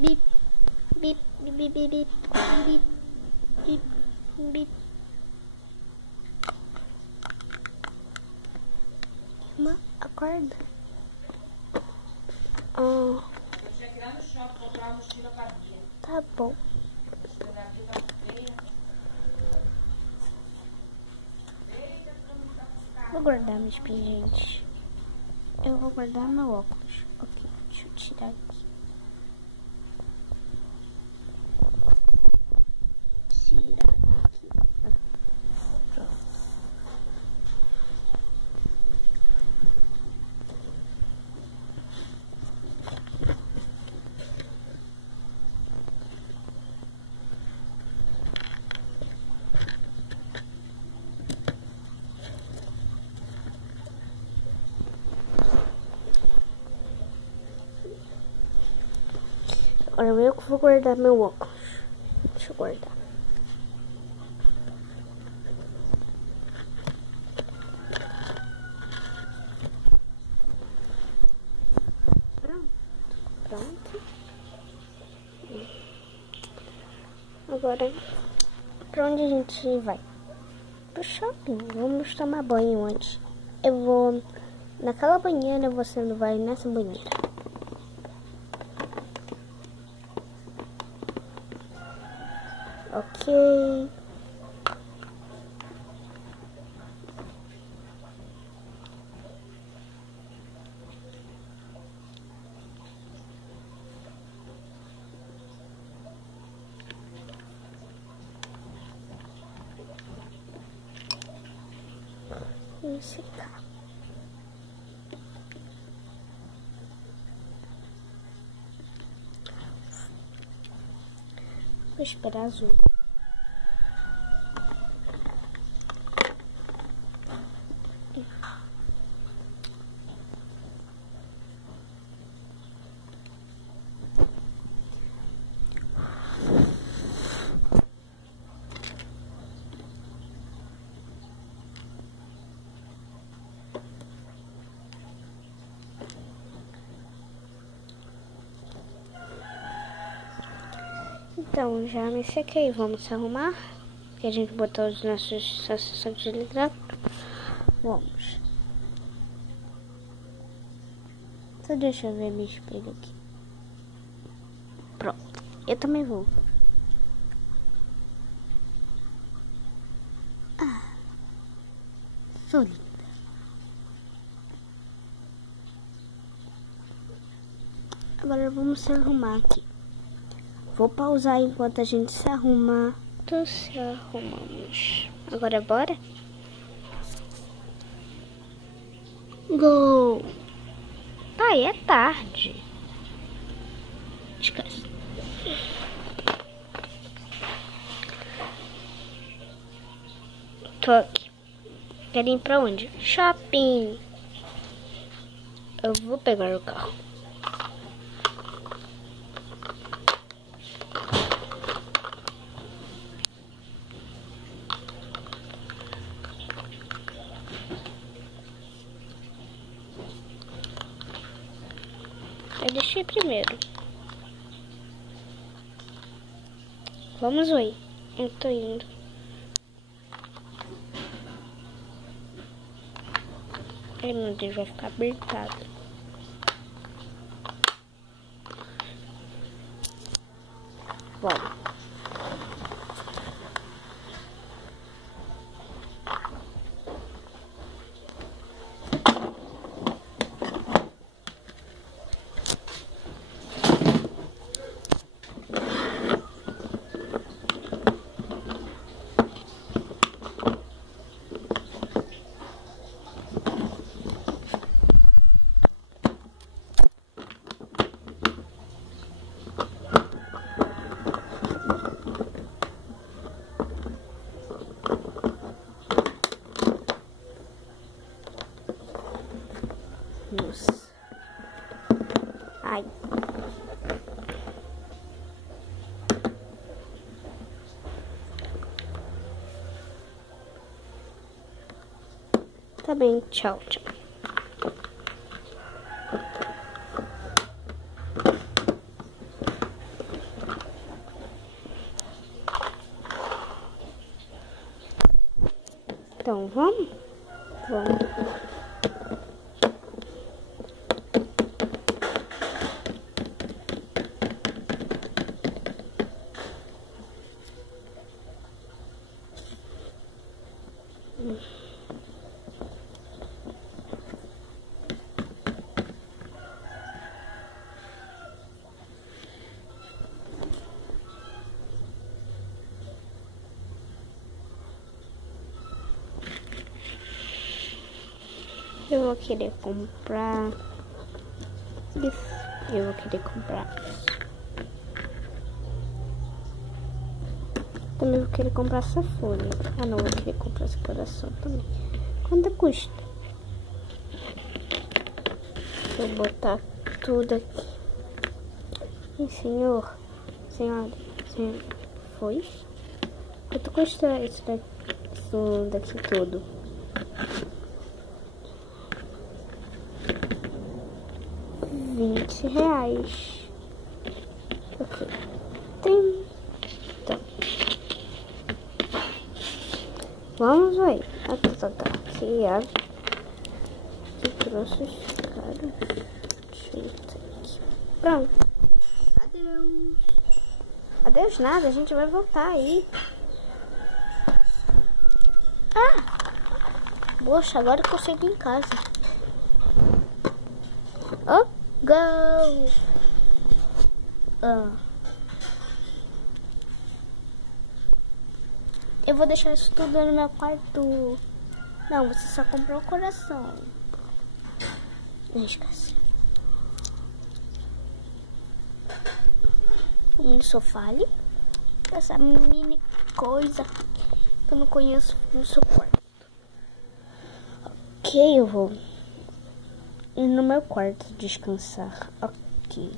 Bip, bip, bip, bip, bip, bip, bip, bip, bip. Irmã, acorda. Eu tinha que ir lá no shopping comprar uma mochila pra Bia. Tá bom. A mochila da Bia tá feia. Vou guardar meus pingentes. Eu vou guardar meu óculos. Ok, deixa eu tirar aqui. Tirar aqui. Pronto. Agora eu que vou guardar meu óculos. Deixa eu guardar. Pronto. Agora, pra onde a gente vai? Pro shopping. Vamos tomar banho antes. Eu vou naquela banheira, você não vai nessa banheira. Ok. Vamos secar. Vou esperar azul. Então, já me sequei. Vamos se arrumar. Que a gente botou os nossos sacos de literatura. Vamos. Só deixa eu ver meu espelho aqui. Pronto. Eu também vou. Sou linda. Agora vamos se arrumar aqui. Vou pausar enquanto a gente se arruma. Então se arrumamos. Agora bora? Gol! Pai, é tarde. Descansa. Tô aqui. Querem ir pra onde? Shopping. Eu vou pegar o carro. Eu deixei primeiro. Vamos, oi. Eu tô indo. Ai, meu Deus, vai ficar apertado. Vamos. Nossa. Ai. Tá bem, tchau, tchau. Então, vamos? Vamos. Eu vou querer comprar isso. Eu vou querer comprar isso. Também vou querer comprar essa folha. Ah, não, vou querer comprar esse coração também. Quanto custa? Vou botar tudo aqui. E senhora. Foi? Quanto custa isso daqui tudo? R$20. Ok. Então. Vamos ver. Que trouxe caros. Deixa eu ver aqui. Pronto. Adeus. Adeus nada. A gente vai voltar aí. Poxa, agora que eu chego em casa. Oh, go! Eu vou deixar isso tudo no meu quarto. Não, você só comprou o coração. Não esquece. No sofá ali. Essa mini coisa que eu não conheço no seu quarto. Ok, eu vou ir no meu quarto descansar. Ok.